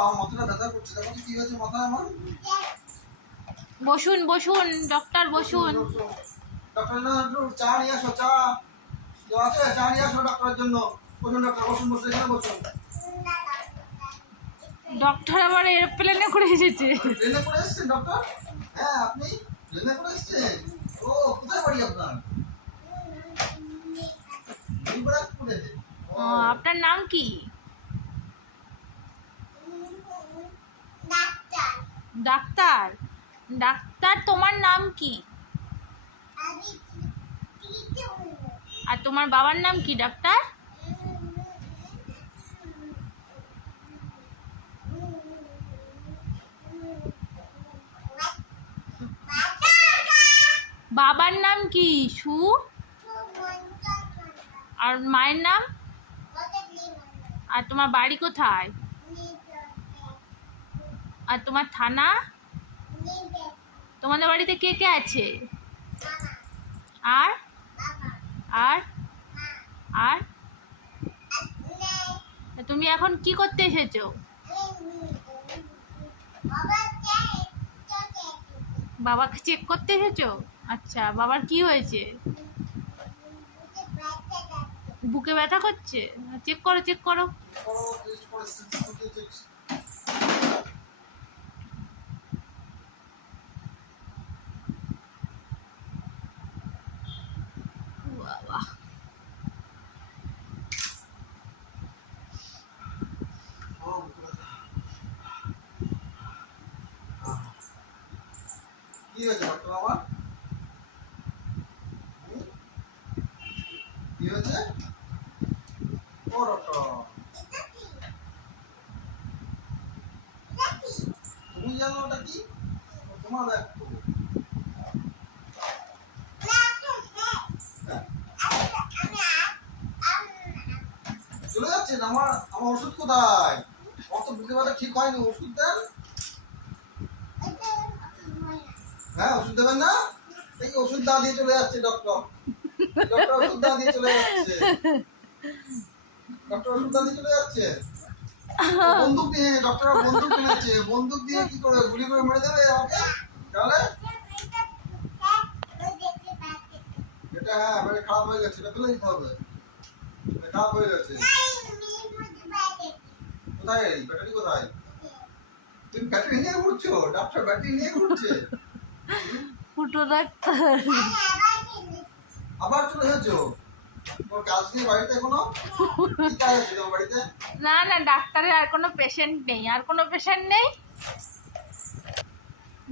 আমার মাথাটা ব্যথা করছে। দেখো কি হয়েছে মাথায় আমার। বসুন বসুন ডক্টর বসুন। ডক্টর না একটু চা নিয়ে আসো, চা কেউ আছে? চা নিয়ে আসো ডক্টরের জন্য। বসুন ডক্টর, বসুন, বসুন, এখানে বসুন। ডক্টর আবার এরোপ্লেনে করে এসেছে। ট্রেনে করে এসছেন ডক্টর? হ্যাঁ, আপনি ট্রেনে করে এসছেন? ও, কোথায় বাড়ি আপনার? ব্যারাকপুরে। ও, আপনার নাম কি? ডাক্তার। ডাক্তার তোমার নাম কি? আর তোমার বাবার নাম কি ডাক্তার? বাবার নাম কি? সু। আর মায়ের নাম? আর তোমার বাড়ি কোথায়? আর তোমার থানা? তোমাদের বাড়িতে কে কে আছে? আর আর আর তুমি এখন কি করতে এসেছো? বাবাকে চেক করতে এসেছো? আচ্ছা, বাবার কি হয়েছে? বুকে ব্যথা করছে? চেক করো চেক করো। বাবা, কি হয়েছে ডক্টর আমার? কি হয়েছে? ও ডক্টর, তুমি জানো ওটা কি? তোমার ব্যাগ তো। চলে যাচ্ছেন? আমার আমার ওষুধ কোথায়? আমার তো বুকে ব্যথা ঠিক হয়নি, ওষুধ দেন। হ্যাঁ, ওষুধ দেবেন না? এই ওষুধ না দিয়ে চলে যাচ্ছে ডক্টর। ডক্টর ওষুধ না দিয়ে চলে যাচ্ছে। ডক্টর ওষুধ না দিয়ে চলে যাচ্ছে। বন্দুক দিয়ে, ডক্টর বন্দুক কিনেছে। বন্দুক দিয়ে কি করে গুলি করে মেরে দেবে আমাকে? তাহলে এটা, হ্যাঁ, মানে খারাপ হয়ে গেছে, এটা ফেলে দিতে হবে। এটা খারাপ হয়ে গেছে। কোথায় ব্যাটারি কোথায়? তুমি ব্যাটারি নিয়ে ঘুরছো? ডক্টর ব্যাটারি নিয়ে ঘুরছে। ফুটো ডাক্তার। আবার চলে এসেছো? তোর কাজ নেই বাড়িতে এখনো? কি কাজ আছে তোমার বাড়িতে? না না, ডাক্তারের আর কোনো পেশেন্ট নেই। আর কোনো পেশেন্ট নেই?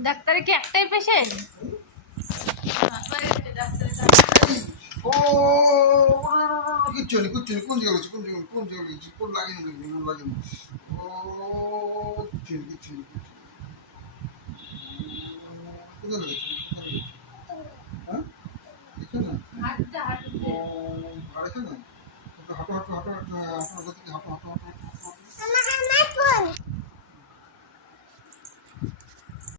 ডাক্তারের কি একটাই পেশেন্ট? ও, কিচ্ছু নেই, কিচ্ছু নেই। কোন জায়গায় গেছি, কোন জায়গায় গেছি, কোন লাগিনি, লাগিনি। ও, কিচ্ছু নেই, কিচ্ছু নেই, কিচ্ছু নেই। কোথায় লেগেছে? কোথায় লেগেছে? হ্যাঁ, এখানে? ও, আর এখানে? হাঁটো হাঁটো হাঁটো হাঁটো হাঁটো হাঁটো হাঁটো হাঁটো হাঁটো হাঁটো।